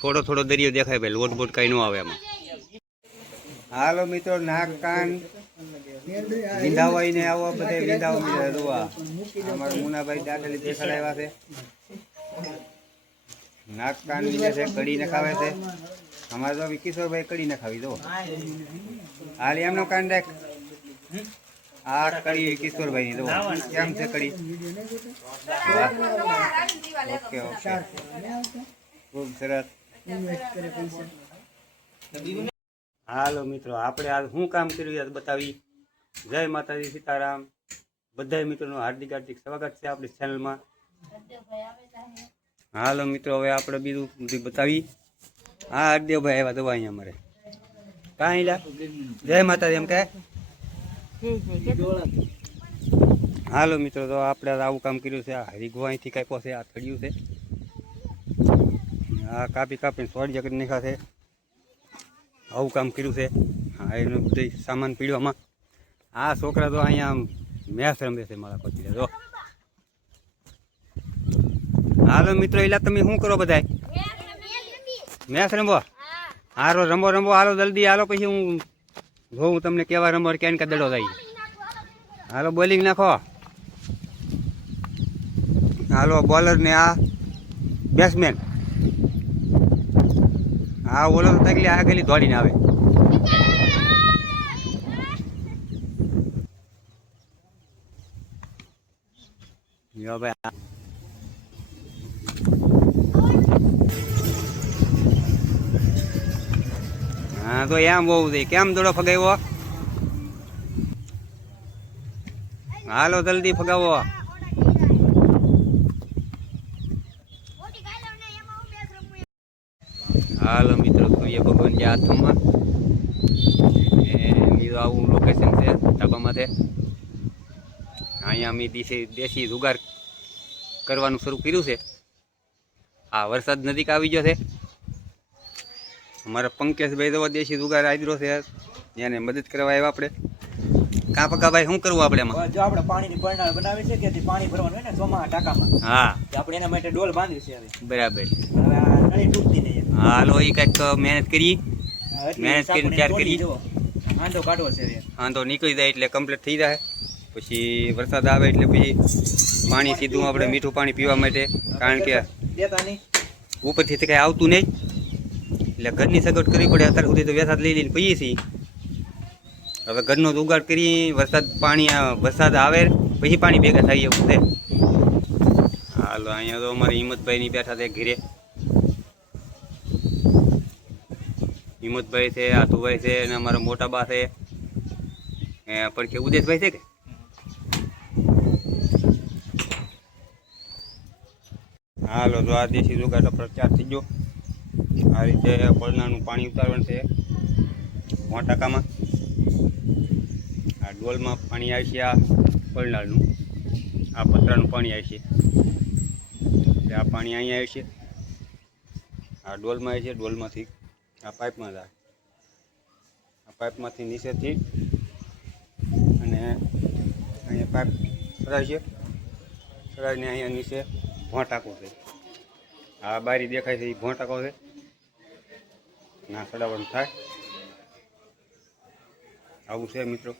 થોડો થોડો દરિયો દેખાય ભાઈ, લોટ બોટ કઈ ન આવે એમાં. હાલો મિત્રો, નાક કાન વિંધાવાઈને આવો, બધા વિંધાવા મળ્યા જોવા. અમારા મુનાભાઈ દાંતલી દેખાડાવ્યા છે, નાક કાન વિંધે છે, કડી નખાવે છે. અમારે તો કિશોરભાઈ કડી નખાવી દો. હાલ એમનો કાન દેખ, આ કડી કિશોરભાઈ ની દો કેમ છે કડી. ઓકે ઓકે, ખૂબ સરસ. હાલો મિત્રો, આપણે આ શું કામ કર્યું બતાવી. જય માતાજી, સીતારામ. બધા મિત્રોનું હાર્દિક હાર્દિક સ્વાગત છે આપણી ચેનલમાં. હાલો મિત્રો, હવે આપણે બીજું બધું બતાવી. હા, હરદેવભાઈ આવ્યા દવા અહીંયા અમારે. કાંઈ લા, જય માતાજી એમ કહે. હાલો મિત્રો, તો આપણે આવું કામ કર્યું છે. આ હરીગો અહીંથી કાપ્યો છે, આ થળિયું છે. આ કાપી કાપીને સોડિયા કરી નાખ્યા છે. આવું કામ કર્યું છે. હા, એનું બધું સામાન પીડવામાં. આ છોકરા તો અહીંયા મેચ રમે છે મારા પછી. જો હાલો મિત્રો, એલા તમે શું કરો બધા? મેચ રમવો? હારો રમો રમો, હાલો જલ્દી હાલો, પછી હું જોઉં તમને કેવા રમો કેન કે દડો થાય. હાલો બોલિંગ નાખો. હાલો બોલર ને આ બેટ્સમેન. હા, ઓલો તો તકલી આગળ દોડીને આવે. જો ભાઈ, હા તો એમ બહુ છે. કેમ દોડો ફગાવ્યો? હાલો જલ્દી ફગાવો. હાલો મિત્રો, સૂર્ય ભગવાન જે હાથમાં બીજું આવું લોકેશન છે ધાબામાંથી. અહીંયા અમે દેશી જુગાર કરવાનું શરૂ કર્યું છે. આ વરસાદ નજીક આવી ગયો છે. અમારા પંકજભાઈ તો દેશી જુગાર આદરો છે, એને મદદ કરવા આવ્યા આપણે. કાં પકાભાઈ શું કરવું આપણે એમાં? જો આપણે પાણીની પરણાળ બનાવી છે કે પાણી ભરવાનું હોય ને ચોમાસા ટાંકામાં. હા, આપણે એના માટે ડોલ બાંધવી છે હવે. બરાબર. હવે આ નળી તૂટતી નહીં. હાલો એ કંઈક મહેનત કરી, મહેનત કરીને તૈયાર કરી. વાંધો કાઢવો છે હવે. વાંધો નીકળી જાય એટલે કમ્પ્લીટ થઈ જાય. પછી વરસાદ આવે એટલે પછી પાણી સીધું આપણે મીઠું પાણી પીવા માટે, કારણ કે દેતા નહીં ઉપરથી કંઈ આવતું નહીં એટલે ઘરની સગવડ કરવી પડે. અત્યાર સુધી તો વરસાદ લઈ લઈને પીએ છીએ. હવે ઘરનો જ ઉગાડ કરી, વરસાદ આવે પછી પાણી ભેગા થાય એવું છે. હાલો, અહીંયા તો અમારે હિંમતભાઈની બેઠા છે ઘીરે. હિંમતભાઈ છે, આતુભાઈ છે, અને અમારા મોટા બા છે પડખે ઉદેશભાઈ છે કે. હાલો, તો આ દેશી જુગારનો પ્રચાર થઈ ગયો. આ રીતે પડનાનું પાણી ઉતારવાનું છે મોટાકામાં. આ ડોલમાં પાણી આવે છે, આ પડનાળનું, આ પતરાનું પાણી આવે છે. આ પાણી અહીંયા આવે છે, આ ડોલમાં આવે છે. ડોલમાંથી આ પાઇપમાં જાય. આ પાઇપમાંથી નીચેથી અને અહીંયા પાઇપ ચડાય છે. ચડાવીને અહીંયા નીચે ભોંટાકો છે. આ બારી દેખાય છે એ ભોંટાકો છે. ના ચડાવવાનું થાય. આવું છે મિત્રો.